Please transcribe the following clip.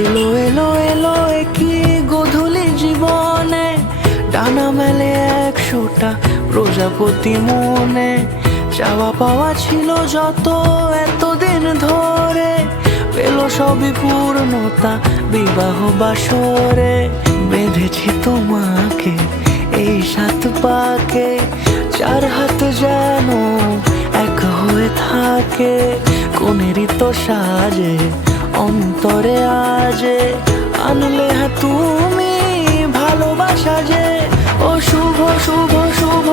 এলো এলো এলো কি গোধূলি জীবনে, ডানা মেলে 100টা প্রজাপতি মনে। চাওয়া পাওয়া ছিল যত এতদিন ধরে, পেল সবই পূর্ণতা বিবাহ বাসরে। বেঁধেছি তোমাকে এই 7 পাকে, 4 হাত যেন এক হয়ে থাকে। কোনেরই তো সাজে অন্তরে আজে, আনলে তুমি ভালোবাসা যে। ও শুভ শুভ শুভ